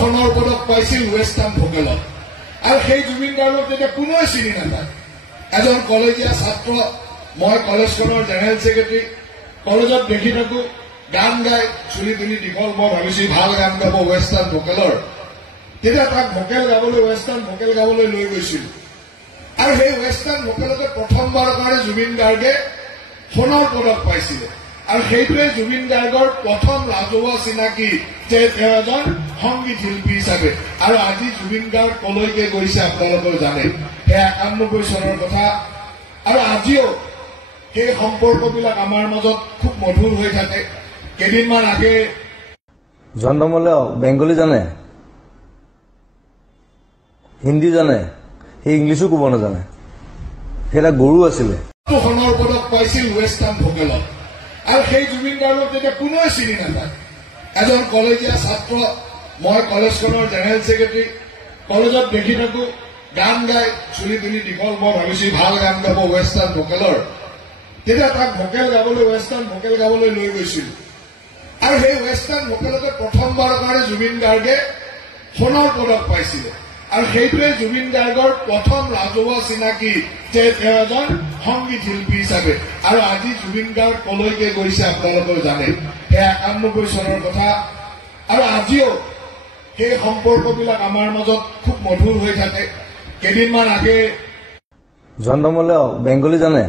সোণৰ পদক পাইছিল ৱেষ্টাৰ্ণ ভোকেলত আৰু সেই জুবিন গাৰ্গক যেতিয়া কোনোৱে চিনি নাপায় এজন কলেজীয়া ছাত্ৰ মই কলেজখনৰ জেনেৰেল ছেক্ৰেটাৰী কলেজত দেখি থাকো গান গাই চুলি তুলি দীঘল মই ভাবিছো ভাল গান গাব ৱেষ্টাৰ্ণ ভোকেলৰ তেতিয়া তাক ভোকেল গাবলৈ ৱেষ্টাৰ্ণ ভোকেল গাবলৈ লৈ গৈছিল আৰু সেই ৱেষ্টাৰ্ণ ভোকেলতে প্ৰথমবাৰৰ কাৰণে জুবিন গাৰ্গে সোণৰ পদক পাইছিল আৰু সেইটোৱে জুবিন গাৰ্গৰ প্ৰথম ৰাজহুৱা চিনাকি যে তেওঁ এজন সংগীত শিল্পী হিচাপে আৰু আজি জুবিন গাৰ্গ কলৈকে গৈছে আপোনালোকে জানে সেই 91 চনৰ কথা আৰু আজিও সেই সম্পৰ্কবিলাক আমাৰ মাজত খুব মধুৰ হৈ থাকে কেইদিনমান আগে জন্মলে বেংগলী জানে হিন্দী জানে সেই ইংলিছো ক'ব নাজানে সেইটা গৰু আছিলে সোণৰ পদক পাইছিল ৱেষ্টাৰ্ণ ভোকেলত আৰু সেই জুবিন গাৰ্গক যেতিয়া কোনোৱে চিনি নাপায় এজন কলেজীয়া ছাত্ৰ মই কলেজখনৰ জেনেৰেল ছেক্ৰেটাৰী কলেজত দেখি থাকো গান গাই চুলি তুলি দীঘল মই ভাবিছো ভাল গান গাব ৱেষ্টাৰ্ণ ভোকেলৰ তেতিয়া তাক ভোকেল গাবলৈ ৱেষ্টাৰ্ণ ভোকেল গাবলৈ লৈ গৈছিল আৰু সেই ৱেষ্টাৰ্ণ ভোকেলতে প্ৰথমবাৰৰ কাৰণে জুবিন গাৰ্গে সোণৰ পদক পাইছিল আৰু সেইটোৱে জুবিন গাৰ্গৰ প্ৰথম ৰাজহুৱা চিনাকি যে তেওঁ এজন সংগীত শিল্পী হিচাপে আৰু আজি জুবিন গাৰ্গ কলৈকে গৈছে আপোনালোকে জানে সেই 91 চনৰ কথা আৰু আজিও সেই সম্পৰ্কবিলাক আমাৰ মাজত খুব মধুৰ হৈ থাকে কেইদিনমান আগে জন্মলে বেংগলী জানে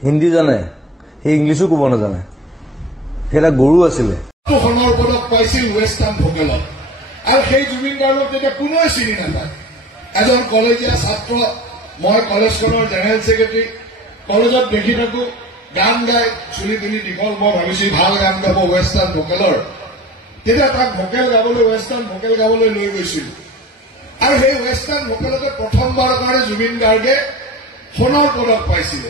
হিন্দী জানে সেই ইংলিছো ক'ব নাজানে সেইটা গৰু আছিলে সোণৰ পদক পাইছিল ৱেষ্টাৰ্ণ ভোকেলত আৰু সেই জুবিন গাৰ্গক যেতিয়া কোনোৱে চিনি নাপায় এজন কলেজীয়া ছাত্ৰ মই কলেজখনৰ জেনেৰেল ছেক্ৰেটাৰী কলেজত দেখি থাকো গান গাই চুলি তুলি দীঘল মই ভাবিছো ভাল গান গাব ৱেষ্টাৰ্ণ ভোকেলৰ তেতিয়া তাক ভোকেল গাবলৈ ৱেষ্টাৰ্ণ ভোকেল গাবলৈ লৈ গৈছিল আৰু সেই ৱেষ্টাৰ্ণ ভোকেলতে প্ৰথমবাৰৰ কাৰণে জুবিন গাৰ্গে সোণৰ পদক পাইছিল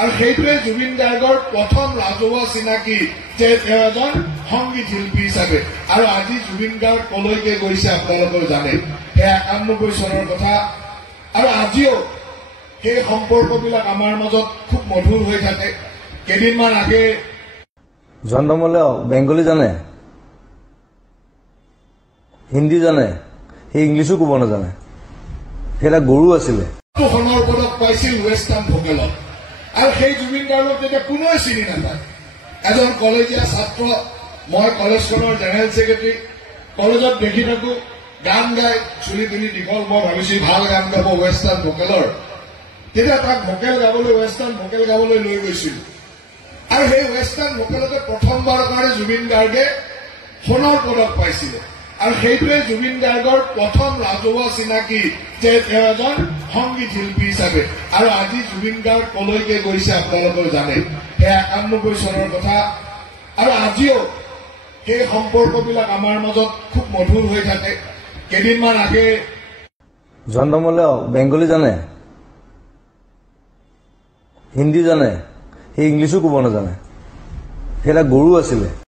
আৰু সেইটোৱে জুবিন গাৰ্গৰ প্ৰথম ৰাজহুৱা চিনাকি যে তেওঁ এজন সংগীত শিল্পী হিচাপে আৰু আজি জুবিন গাৰ্গ কলৈকে গৈছে আপোনালোকে জানে সেই 91 চনৰ কথা আৰু আজিও সেই সম্পৰ্কবিলাক আমাৰ মাজত খুব মধুৰ হৈ থাকে কেইদিনমান আগে জন্মলে বেংগলী জানে হিন্দী জানে সেই ইংলিছো ক'ব নাজানে সেইটা গৰু আছিলে সোণৰ পদক পাইছিল ৱেষ্টাৰ্ণ ভোকেলত আৰু সেই জুবিন গাৰ্গক যেতিয়া কোনোৱে চিনি নাপায় এজন কলেজীয়া ছাত্ৰ মই কলেজখনৰ জেনেৰেল ছেক্ৰেটাৰী কলেজত দেখি থাকো গান গাই চুলি তুলি দীঘল মই ভাবিছো ভাল গান গাব ৱেষ্টাৰ্ণ ভোকেলৰ তেতিয়া তাক ভোকেল গাবলৈ ৱেষ্টাৰ্ণ ভোকেল গাবলৈ লৈ গৈছিল আৰু সেই ৱেষ্টাৰ্ণ ভোকেলতে প্ৰথমবাৰৰ কাৰণে জুবিন গাৰ্গে সোণৰ পদক পাইছিল আৰু সেইটোৱে জুবিন গাৰ্গৰ প্ৰথম ৰাজহুৱা চিনাকি যে তেওঁ এজন সংগীত শিল্পী হিচাপে আৰু আজি জুবিন গাৰ্গ কলৈকে গৈছে আপোনালোকে জানে সেই 91 চনৰ কথা আৰু আজিও সেই সম্পৰ্কবিলাক আমাৰ মাজত খুব মধুৰ হৈ থাকে কেইদিনমান আগে জন্মলে বেংগলী জানে হিন্দী জানে সেই ইংলিছো ক'ব নাজানে সেইটা গৰু আছিলে